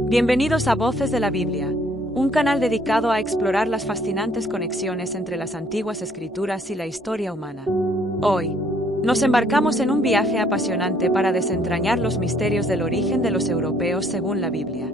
Bienvenidos a Voces de la Biblia, un canal dedicado a explorar las fascinantes conexiones entre las antiguas escrituras y la historia humana. Hoy, nos embarcamos en un viaje apasionante para desentrañar los misterios del origen de los europeos según la Biblia.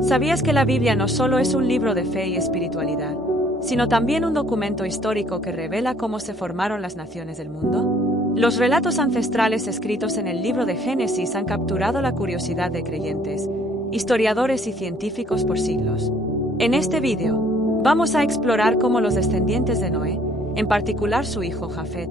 ¿Sabías que la Biblia no solo es un libro de fe y espiritualidad, sino también un documento histórico que revela cómo se formaron las naciones del mundo? Los relatos ancestrales escritos en el libro de Génesis han capturado la curiosidad de creyentes, historiadores y científicos por siglos. En este vídeo, vamos a explorar cómo los descendientes de Noé, en particular su hijo Jafet,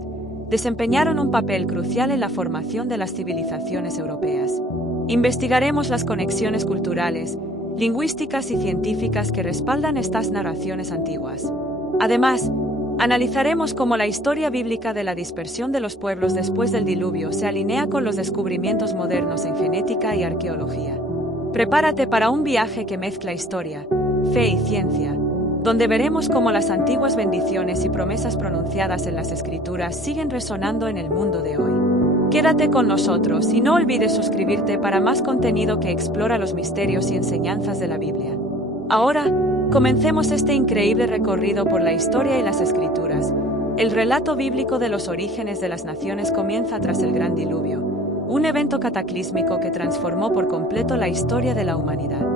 desempeñaron un papel crucial en la formación de las civilizaciones europeas. Investigaremos las conexiones culturales, lingüísticas y científicas que respaldan estas narraciones antiguas. Además, analizaremos cómo la historia bíblica de la dispersión de los pueblos después del diluvio se alinea con los descubrimientos modernos en genética y arqueología. Prepárate para un viaje que mezcla historia, fe y ciencia, donde veremos cómo las antiguas bendiciones y promesas pronunciadas en las Escrituras siguen resonando en el mundo de hoy. Quédate con nosotros y no olvides suscribirte para más contenido que explora los misterios y enseñanzas de la Biblia. Ahora, comencemos este increíble recorrido por la historia y las Escrituras. El relato bíblico de los orígenes de las naciones comienza tras el Gran Diluvio, un evento cataclísmico que transformó por completo la historia de la humanidad.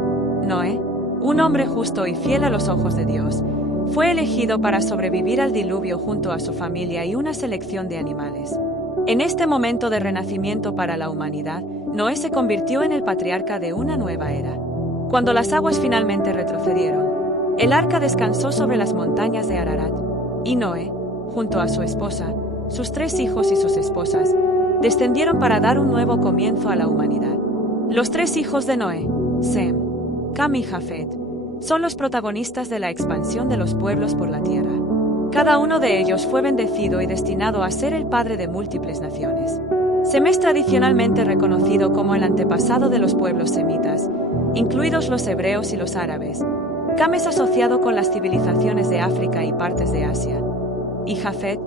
Noé, un hombre justo y fiel a los ojos de Dios, fue elegido para sobrevivir al diluvio junto a su familia y una selección de animales. En este momento de renacimiento para la humanidad, Noé se convirtió en el patriarca de una nueva era. Cuando las aguas finalmente retrocedieron, el arca descansó sobre las montañas de Ararat, y Noé, junto a su esposa, sus 3 hijos y sus esposas, descendieron para dar un nuevo comienzo a la humanidad. Los 3 hijos de Noé, Sem, Cam y Jafet, son los protagonistas de la expansión de los pueblos por la tierra. Cada uno de ellos fue bendecido y destinado a ser el padre de múltiples naciones. Sem es tradicionalmente reconocido como el antepasado de los pueblos semitas, incluidos los hebreos y los árabes. Cam es asociado con las civilizaciones de África y partes de Asia. Y Jafet,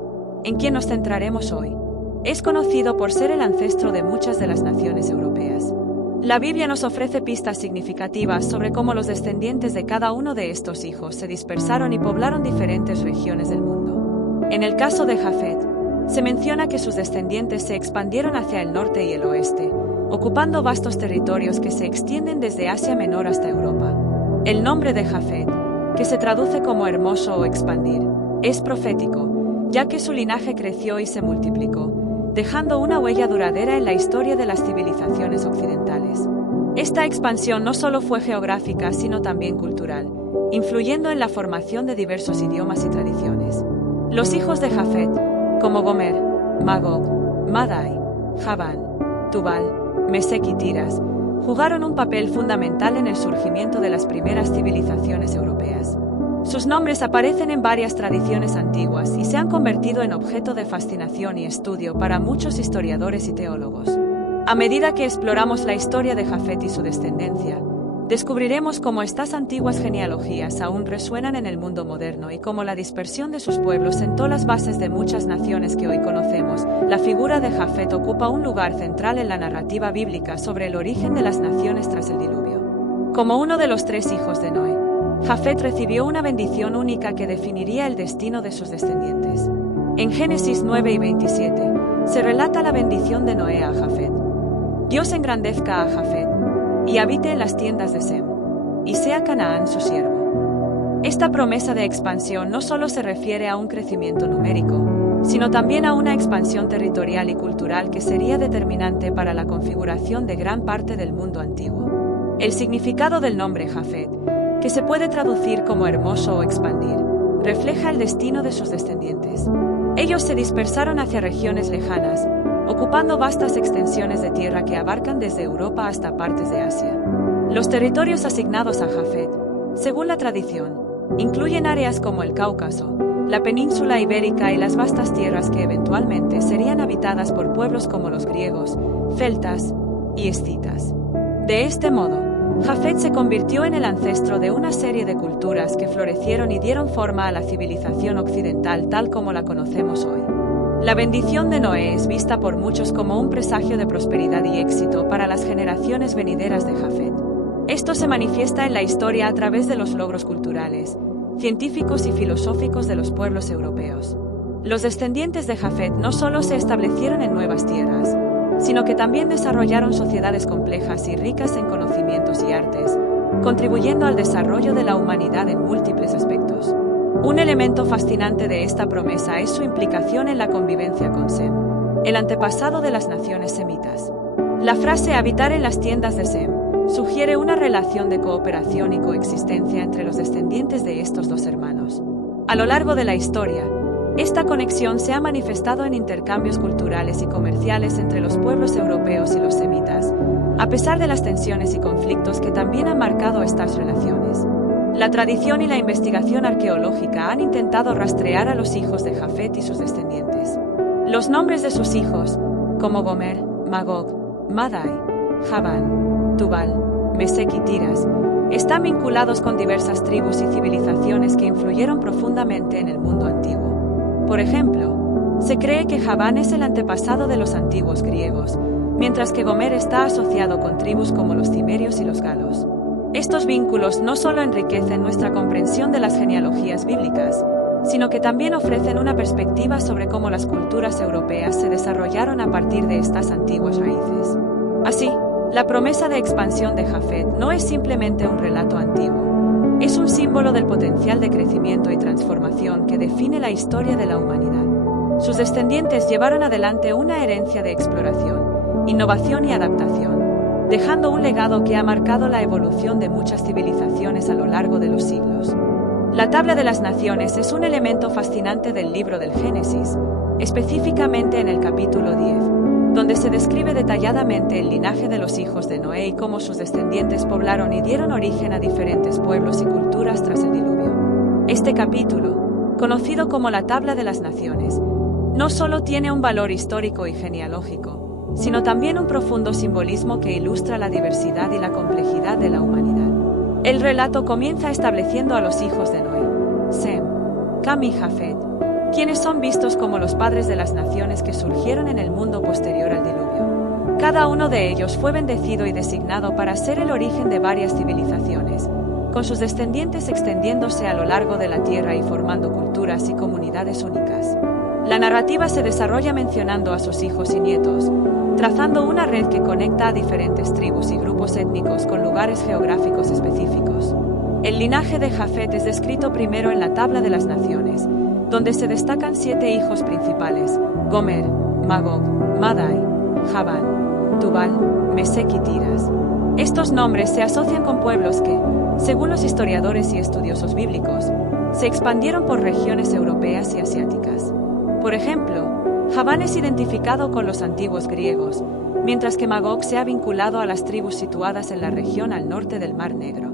en quien nos centraremos hoy, es conocido por ser el ancestro de muchas de las naciones europeas. La Biblia nos ofrece pistas significativas sobre cómo los descendientes de cada uno de estos hijos se dispersaron y poblaron diferentes regiones del mundo. En el caso de Jafet, se menciona que sus descendientes se expandieron hacia el norte y el oeste, ocupando vastos territorios que se extienden desde Asia Menor hasta Europa. El nombre de Jafet, que se traduce como hermoso o expandir, es profético, ya que su linaje creció y se multiplicó, dejando una huella duradera en la historia de las civilizaciones occidentales. Esta expansión no solo fue geográfica, sino también cultural, influyendo en la formación de diversos idiomas y tradiciones. Los hijos de Jafet, como Gomer, Magog, Madai, Javán, Tubal, Mesec y Tiras, jugaron un papel fundamental en el surgimiento de las primeras civilizaciones europeas. Sus nombres aparecen en varias tradiciones antiguas y se han convertido en objeto de fascinación y estudio para muchos historiadores y teólogos. A medida que exploramos la historia de Jafet y su descendencia, descubriremos cómo estas antiguas genealogías aún resuenan en el mundo moderno y cómo la dispersión de sus pueblos sentó las bases de muchas naciones que hoy conocemos. La figura de Jafet ocupa un lugar central en la narrativa bíblica sobre el origen de las naciones tras el diluvio. Como uno de los 3 hijos de Noé, Jafet recibió una bendición única que definiría el destino de sus descendientes. En Génesis 9 y 27, se relata la bendición de Noé a Jafet. Dios engrandezca a Jafet, y habite en las tiendas de Sem, y sea Canaán su siervo. Esta promesa de expansión no solo se refiere a un crecimiento numérico, sino también a una expansión territorial y cultural que sería determinante para la configuración de gran parte del mundo antiguo. El significado del nombre Jafet, que se puede traducir como hermoso o expandir, refleja el destino de sus descendientes. Ellos se dispersaron hacia regiones lejanas, ocupando vastas extensiones de tierra que abarcan desde Europa hasta partes de Asia. Los territorios asignados a Jafet, según la tradición, incluyen áreas como el Cáucaso, la península ibérica y las vastas tierras que eventualmente serían habitadas por pueblos como los griegos, celtas y escitas. De este modo, Jafet se convirtió en el ancestro de una serie de culturas que florecieron y dieron forma a la civilización occidental tal como la conocemos hoy. La bendición de Noé es vista por muchos como un presagio de prosperidad y éxito para las generaciones venideras de Jafet. Esto se manifiesta en la historia a través de los logros culturales, científicos y filosóficos de los pueblos europeos. Los descendientes de Jafet no solo se establecieron en nuevas tierras, sino que también desarrollaron sociedades complejas y ricas en conocimientos y artes, contribuyendo al desarrollo de la humanidad en múltiples aspectos. Un elemento fascinante de esta promesa es su implicación en la convivencia con Sem, el antepasado de las naciones semitas. La frase habitar en las tiendas de Sem sugiere una relación de cooperación y coexistencia entre los descendientes de estos dos hermanos. A lo largo de la historia, esta conexión se ha manifestado en intercambios culturales y comerciales entre los pueblos europeos y los semitas, a pesar de las tensiones y conflictos que también han marcado estas relaciones. La tradición y la investigación arqueológica han intentado rastrear a los hijos de Jafet y sus descendientes. Los nombres de sus hijos, como Gomer, Magog, Madai, Javán, Tubal, Mesec y Tiras, están vinculados con diversas tribus y civilizaciones que influyeron profundamente en el mundo antiguo. Por ejemplo, se cree que Javán es el antepasado de los antiguos griegos, mientras que Gomer está asociado con tribus como los cimerios y los galos. Estos vínculos no solo enriquecen nuestra comprensión de las genealogías bíblicas, sino que también ofrecen una perspectiva sobre cómo las culturas europeas se desarrollaron a partir de estas antiguas raíces. Así, la promesa de expansión de Jafet no es simplemente un relato antiguo. Es un símbolo del potencial de crecimiento y transformación que define la historia de la humanidad. Sus descendientes llevaron adelante una herencia de exploración, innovación y adaptación, dejando un legado que ha marcado la evolución de muchas civilizaciones a lo largo de los siglos. La Tabla de las Naciones es un elemento fascinante del libro del Génesis, específicamente en el capítulo 10, donde se describe detalladamente el linaje de los hijos de Noé y cómo sus descendientes poblaron y dieron origen a diferentes pueblos y culturas tras el diluvio. Este capítulo, conocido como la Tabla de las Naciones, no solo tiene un valor histórico y genealógico, sino también un profundo simbolismo que ilustra la diversidad y la complejidad de la humanidad. El relato comienza estableciendo a los hijos de Noé, Sem, Cam y Jafet, quienes son vistos como los padres de las naciones que surgieron en el mundo posterior al diluvio. Cada uno de ellos fue bendecido y designado para ser el origen de varias civilizaciones, con sus descendientes extendiéndose a lo largo de la tierra y formando culturas y comunidades únicas. La narrativa se desarrolla mencionando a sus hijos y nietos, trazando una red que conecta a diferentes tribus y grupos étnicos con lugares geográficos específicos. El linaje de Jafet es descrito primero en la Tabla de las Naciones, donde se destacan 7 hijos principales: Gomer, Magog, Madai, Javán, Tubal, Mesec y Tiras. Estos nombres se asocian con pueblos que, según los historiadores y estudiosos bíblicos, se expandieron por regiones europeas y asiáticas. Por ejemplo, Javán es identificado con los antiguos griegos, mientras que Magog se ha vinculado a las tribus situadas en la región al norte del Mar Negro.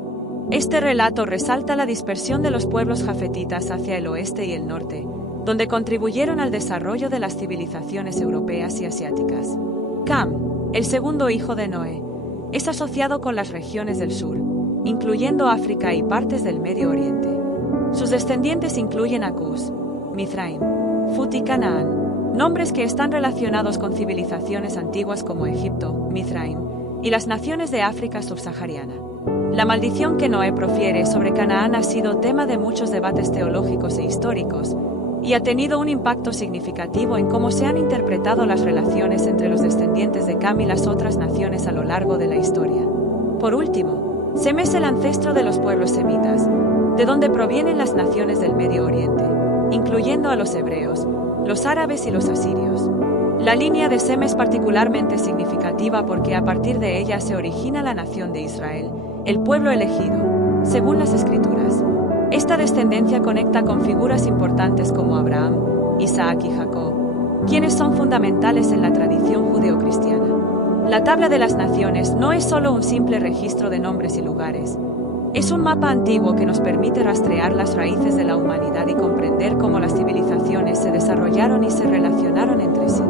Este relato resalta la dispersión de los pueblos jafetitas hacia el oeste y el norte, donde contribuyeron al desarrollo de las civilizaciones europeas y asiáticas. Cam, el segundo hijo de Noé, es asociado con las regiones del sur, incluyendo África y partes del Medio Oriente. Sus descendientes incluyen a Cus, Mizraim, Fut y Canaán, nombres que están relacionados con civilizaciones antiguas como Egipto, Mizraim, y las naciones de África subsahariana. La maldición que Noé profiere sobre Canaán ha sido tema de muchos debates teológicos e históricos, y ha tenido un impacto significativo en cómo se han interpretado las relaciones entre los descendientes de Cam y las otras naciones a lo largo de la historia. Por último, Sem es el ancestro de los pueblos semitas, de donde provienen las naciones del Medio Oriente, incluyendo a los hebreos, los árabes y los asirios. La línea de Sem es particularmente significativa porque a partir de ella se origina la nación de Israel, el pueblo elegido, según las Escrituras. Esta descendencia conecta con figuras importantes como Abraham, Isaac y Jacob, quienes son fundamentales en la tradición judeocristiana. La Tabla de las Naciones no es solo un simple registro de nombres y lugares. Es un mapa antiguo que nos permite rastrear las raíces de la humanidad y comprender cómo las civilizaciones se desarrollaron y se relacionaron entre sí.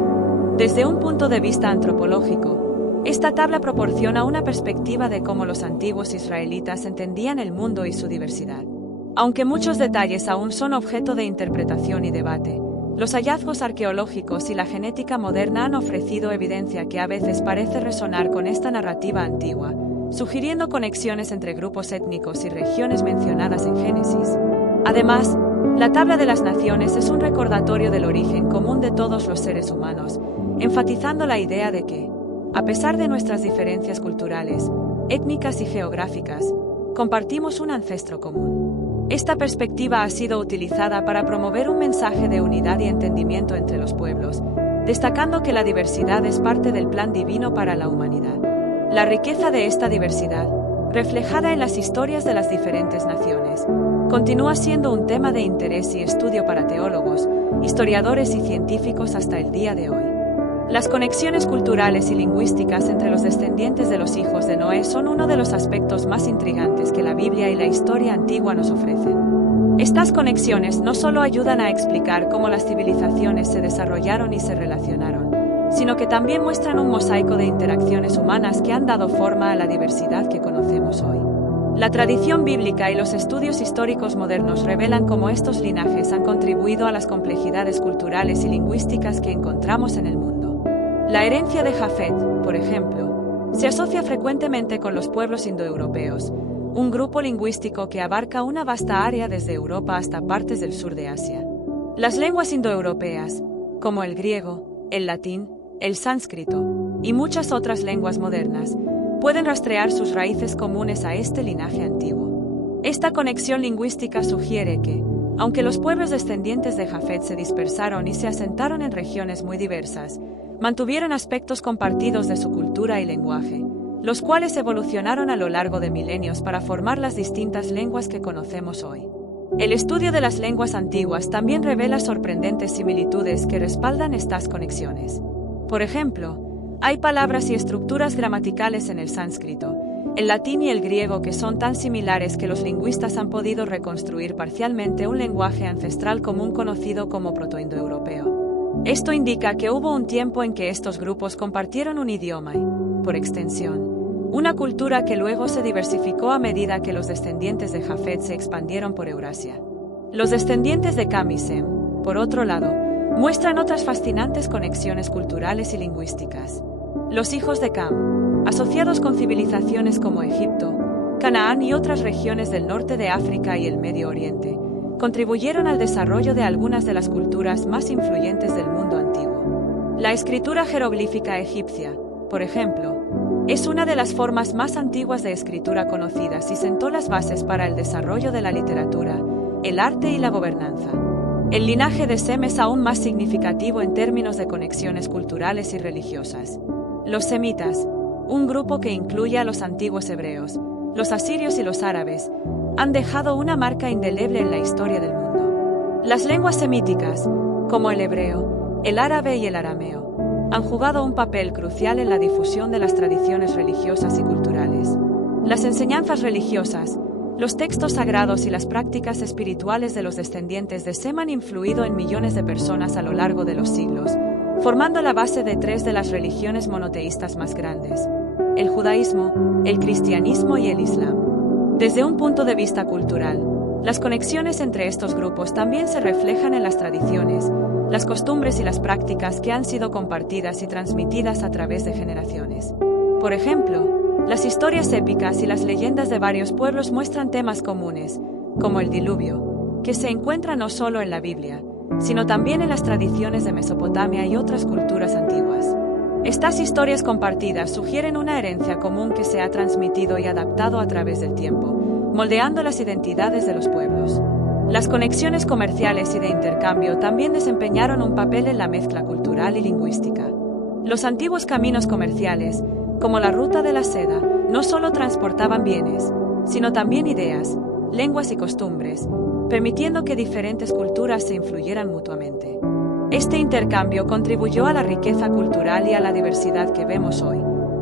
Desde un punto de vista antropológico, esta tabla proporciona una perspectiva de cómo los antiguos israelitas entendían el mundo y su diversidad. Aunque muchos detalles aún son objeto de interpretación y debate, los hallazgos arqueológicos y la genética moderna han ofrecido evidencia que a veces parece resonar con esta narrativa antigua, sugiriendo conexiones entre grupos étnicos y regiones mencionadas en Génesis. Además, la Tabla de las Naciones es un recordatorio del origen común de todos los seres humanos, enfatizando la idea de que, a pesar de nuestras diferencias culturales, étnicas y geográficas, compartimos un ancestro común. Esta perspectiva ha sido utilizada para promover un mensaje de unidad y entendimiento entre los pueblos, destacando que la diversidad es parte del plan divino para la humanidad. La riqueza de esta diversidad, reflejada en las historias de las diferentes naciones, continúa siendo un tema de interés y estudio para teólogos, historiadores y científicos hasta el día de hoy. Las conexiones culturales y lingüísticas entre los descendientes de los hijos de Noé son uno de los aspectos más intrigantes que la Biblia y la historia antigua nos ofrecen. Estas conexiones no solo ayudan a explicar cómo las civilizaciones se desarrollaron y se relacionaron, sino que también muestran un mosaico de interacciones humanas que han dado forma a la diversidad que conocemos hoy. La tradición bíblica y los estudios históricos modernos revelan cómo estos linajes han contribuido a las complejidades culturales y lingüísticas que encontramos en el mundo. La herencia de Jafet, por ejemplo, se asocia frecuentemente con los pueblos indoeuropeos, un grupo lingüístico que abarca una vasta área desde Europa hasta partes del sur de Asia. Las lenguas indoeuropeas, como el griego, el latín, el sánscrito y muchas otras lenguas modernas, pueden rastrear sus raíces comunes a este linaje antiguo. Esta conexión lingüística sugiere que, aunque los pueblos descendientes de Jafet se dispersaron y se asentaron en regiones muy diversas, mantuvieron aspectos compartidos de su cultura y lenguaje, los cuales evolucionaron a lo largo de milenios para formar las distintas lenguas que conocemos hoy. El estudio de las lenguas antiguas también revela sorprendentes similitudes que respaldan estas conexiones. Por ejemplo, hay palabras y estructuras gramaticales en el sánscrito, el latín y el griego que son tan similares que los lingüistas han podido reconstruir parcialmente un lenguaje ancestral común conocido como protoindoeuropeo. Esto indica que hubo un tiempo en que estos grupos compartieron un idioma y, por extensión, una cultura que luego se diversificó a medida que los descendientes de Jafet se expandieron por Eurasia. Los descendientes de Cam y Sem, por otro lado, muestran otras fascinantes conexiones culturales y lingüísticas. Los hijos de Cam, asociados con civilizaciones como Egipto, Canaán y otras regiones del norte de África y el Medio Oriente, contribuyeron al desarrollo de algunas de las culturas más influyentes del mundo antiguo. La escritura jeroglífica egipcia, por ejemplo, es una de las formas más antiguas de escritura conocidas y sentó las bases para el desarrollo de la literatura, el arte y la gobernanza. El linaje de Sem es aún más significativo en términos de conexiones culturales y religiosas. Los semitas, un grupo que incluye a los antiguos hebreos, los asirios y los árabes, han dejado una marca indeleble en la historia del mundo. Las lenguas semíticas, como el hebreo, el árabe y el arameo, han jugado un papel crucial en la difusión de las tradiciones religiosas y culturales. Las enseñanzas religiosas, los textos sagrados y las prácticas espirituales de los descendientes de Sem han influido en millones de personas a lo largo de los siglos, formando la base de tres de las religiones monoteístas más grandes: el judaísmo, el cristianismo y el islam. Desde un punto de vista cultural, las conexiones entre estos grupos también se reflejan en las tradiciones, las costumbres y las prácticas que han sido compartidas y transmitidas a través de generaciones. Por ejemplo, las historias épicas y las leyendas de varios pueblos muestran temas comunes, como el diluvio, que se encuentra no solo en la Biblia, sino también en las tradiciones de Mesopotamia y otras culturas antiguas. Estas historias compartidas sugieren una herencia común que se ha transmitido y adaptado a través del tiempo, moldeando las identidades de los pueblos. Las conexiones comerciales y de intercambio también desempeñaron un papel en la mezcla cultural y lingüística. Los antiguos caminos comerciales, como la ruta de la seda, no solo transportaban bienes, sino también ideas, lenguas y costumbres, permitiendo que diferentes culturas se influyeran mutuamente. Este intercambio contribuyó a la riqueza cultural y a la diversidad que vemos hoy,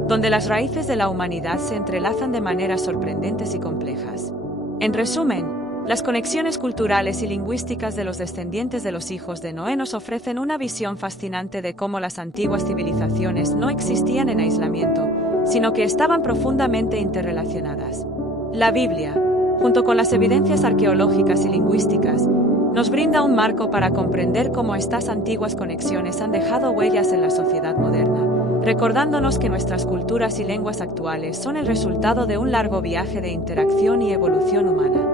donde las raíces de la humanidad se entrelazan de maneras sorprendentes y complejas. En resumen, las conexiones culturales y lingüísticas de los descendientes de los hijos de Noé nos ofrecen una visión fascinante de cómo las antiguas civilizaciones no existían en aislamiento, sino que estaban profundamente interrelacionadas. La Biblia, junto con las evidencias arqueológicas y lingüísticas, nos brinda un marco para comprender cómo estas antiguas conexiones han dejado huellas en la sociedad moderna, recordándonos que nuestras culturas y lenguas actuales son el resultado de un largo viaje de interacción y evolución humana.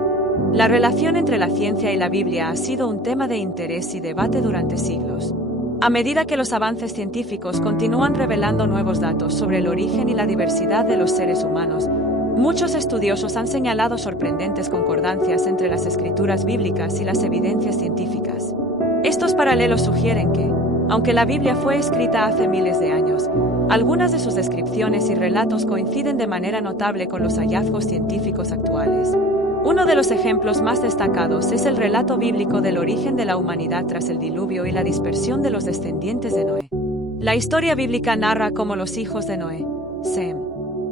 La relación entre la ciencia y la Biblia ha sido un tema de interés y debate durante siglos. A medida que los avances científicos continúan revelando nuevos datos sobre el origen y la diversidad de los seres humanos, muchos estudiosos han señalado sorprendentes concordancias entre las escrituras bíblicas y las evidencias científicas. Estos paralelos sugieren que, aunque la Biblia fue escrita hace miles de años, algunas de sus descripciones y relatos coinciden de manera notable con los hallazgos científicos actuales. Uno de los ejemplos más destacados es el relato bíblico del origen de la humanidad tras el diluvio y la dispersión de los descendientes de Noé. La historia bíblica narra cómo los hijos de Noé, Sem,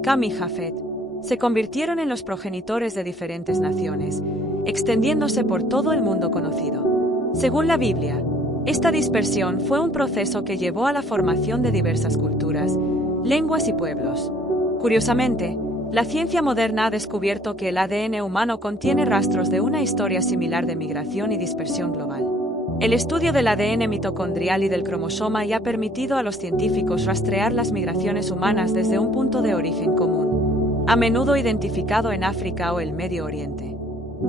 Cam y Jafet, se convirtieron en los progenitores de diferentes naciones, extendiéndose por todo el mundo conocido. Según la Biblia, esta dispersión fue un proceso que llevó a la formación de diversas culturas, lenguas y pueblos. Curiosamente, la ciencia moderna ha descubierto que el ADN humano contiene rastros de una historia similar de migración y dispersión global. El estudio del ADN mitocondrial y del cromosoma ya ha permitido a los científicos rastrear las migraciones humanas desde un punto de origen común, a menudo identificado en África o el Medio Oriente.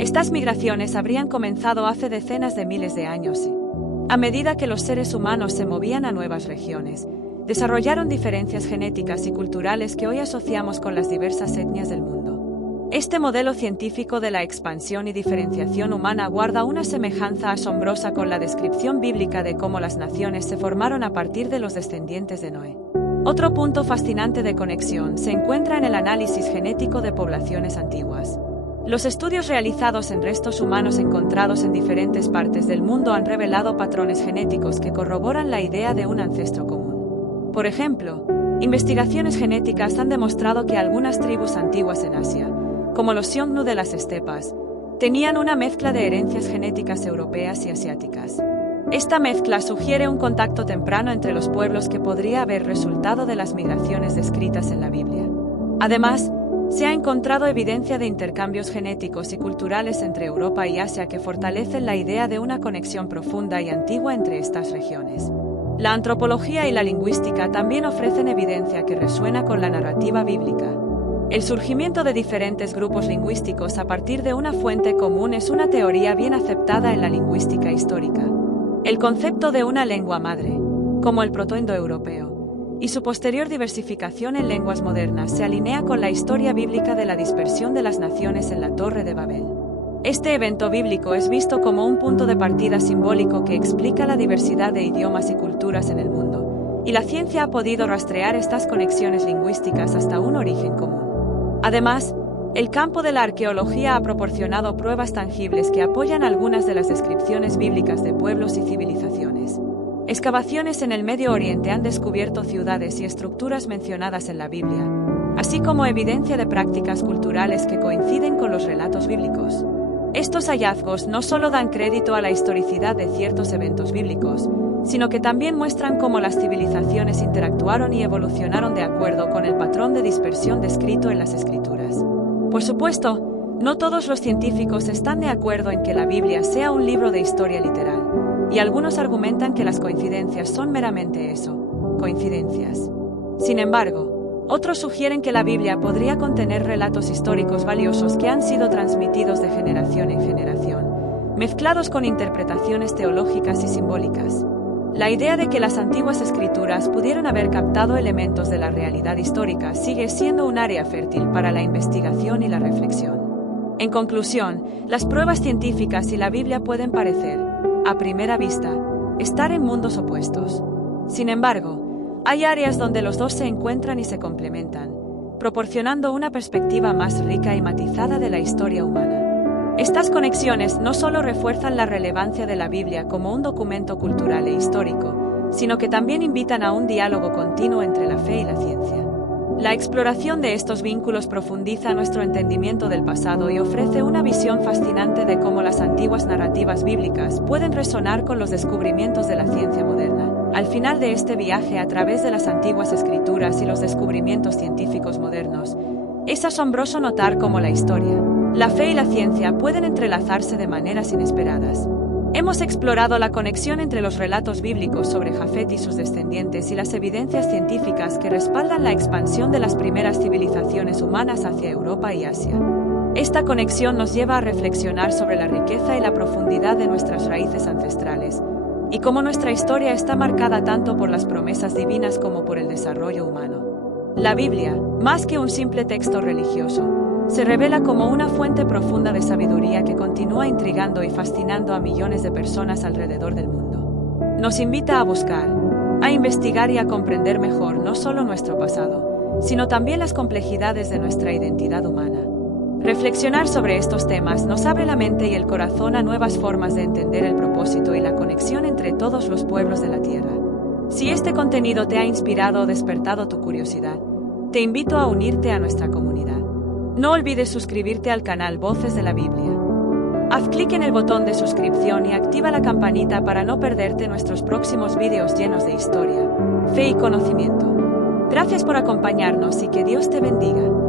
Estas migraciones habrían comenzado hace decenas de miles de años y, a medida que los seres humanos se movían a nuevas regiones, desarrollaron diferencias genéticas y culturales que hoy asociamos con las diversas etnias del mundo. Este modelo científico de la expansión y diferenciación humana guarda una semejanza asombrosa con la descripción bíblica de cómo las naciones se formaron a partir de los descendientes de Noé. Otro punto fascinante de conexión se encuentra en el análisis genético de poblaciones antiguas. Los estudios realizados en restos humanos encontrados en diferentes partes del mundo han revelado patrones genéticos que corroboran la idea de un ancestro común. Por ejemplo, investigaciones genéticas han demostrado que algunas tribus antiguas en Asia, como los Xiongnu de las estepas, tenían una mezcla de herencias genéticas europeas y asiáticas. Esta mezcla sugiere un contacto temprano entre los pueblos que podría haber resultado de las migraciones descritas en la Biblia. Además, se ha encontrado evidencia de intercambios genéticos y culturales entre Europa y Asia que fortalecen la idea de una conexión profunda y antigua entre estas regiones. La antropología y la lingüística también ofrecen evidencia que resuena con la narrativa bíblica. El surgimiento de diferentes grupos lingüísticos a partir de una fuente común es una teoría bien aceptada en la lingüística histórica. El concepto de una lengua madre, como el protoindoeuropeo, y su posterior diversificación en lenguas modernas se alinea con la historia bíblica de la dispersión de las naciones en la Torre de Babel. Este evento bíblico es visto como un punto de partida simbólico que explica la diversidad de idiomas y culturas en el mundo, y la ciencia ha podido rastrear estas conexiones lingüísticas hasta un origen común. Además, el campo de la arqueología ha proporcionado pruebas tangibles que apoyan algunas de las descripciones bíblicas de pueblos y civilizaciones. Excavaciones en el Medio Oriente han descubierto ciudades y estructuras mencionadas en la Biblia, así como evidencia de prácticas culturales que coinciden con los relatos bíblicos. Estos hallazgos no solo dan crédito a la historicidad de ciertos eventos bíblicos, sino que también muestran cómo las civilizaciones interactuaron y evolucionaron de acuerdo con el patrón de dispersión descrito en las Escrituras. Por supuesto, no todos los científicos están de acuerdo en que la Biblia sea un libro de historia literal, y algunos argumentan que las coincidencias son meramente eso, coincidencias. Sin embargo, otros sugieren que la Biblia podría contener relatos históricos valiosos que han sido transmitidos de generación en generación, mezclados con interpretaciones teológicas y simbólicas. La idea de que las antiguas escrituras pudieron haber captado elementos de la realidad histórica sigue siendo un área fértil para la investigación y la reflexión. En conclusión, las pruebas científicas y la Biblia pueden parecer, a primera vista, estar en mundos opuestos. Sin embargo, hay áreas donde los dos se encuentran y se complementan, proporcionando una perspectiva más rica y matizada de la historia humana. Estas conexiones no solo refuerzan la relevancia de la Biblia como un documento cultural e histórico, sino que también invitan a un diálogo continuo entre la fe y la ciencia. La exploración de estos vínculos profundiza nuestro entendimiento del pasado y ofrece una visión fascinante de cómo las antiguas narrativas bíblicas pueden resonar con los descubrimientos de la ciencia moderna. Al final de este viaje a través de las antiguas escrituras y los descubrimientos científicos modernos, es asombroso notar cómo la historia, la fe y la ciencia pueden entrelazarse de maneras inesperadas. Hemos explorado la conexión entre los relatos bíblicos sobre Jafet y sus descendientes y las evidencias científicas que respaldan la expansión de las primeras civilizaciones humanas hacia Europa y Asia. Esta conexión nos lleva a reflexionar sobre la riqueza y la profundidad de nuestras raíces ancestrales, y cómo nuestra historia está marcada tanto por las promesas divinas como por el desarrollo humano. La Biblia, más que un simple texto religioso, se revela como una fuente profunda de sabiduría que continúa intrigando y fascinando a millones de personas alrededor del mundo. Nos invita a buscar, a investigar y a comprender mejor no solo nuestro pasado, sino también las complejidades de nuestra identidad humana. Reflexionar sobre estos temas nos abre la mente y el corazón a nuevas formas de entender el propósito y la conexión entre todos los pueblos de la Tierra. Si este contenido te ha inspirado o despertado tu curiosidad, te invito a unirte a nuestra comunidad. No olvides suscribirte al canal Voces de la Biblia. Haz clic en el botón de suscripción y activa la campanita para no perderte nuestros próximos vídeos llenos de historia, fe y conocimiento. Gracias por acompañarnos y que Dios te bendiga.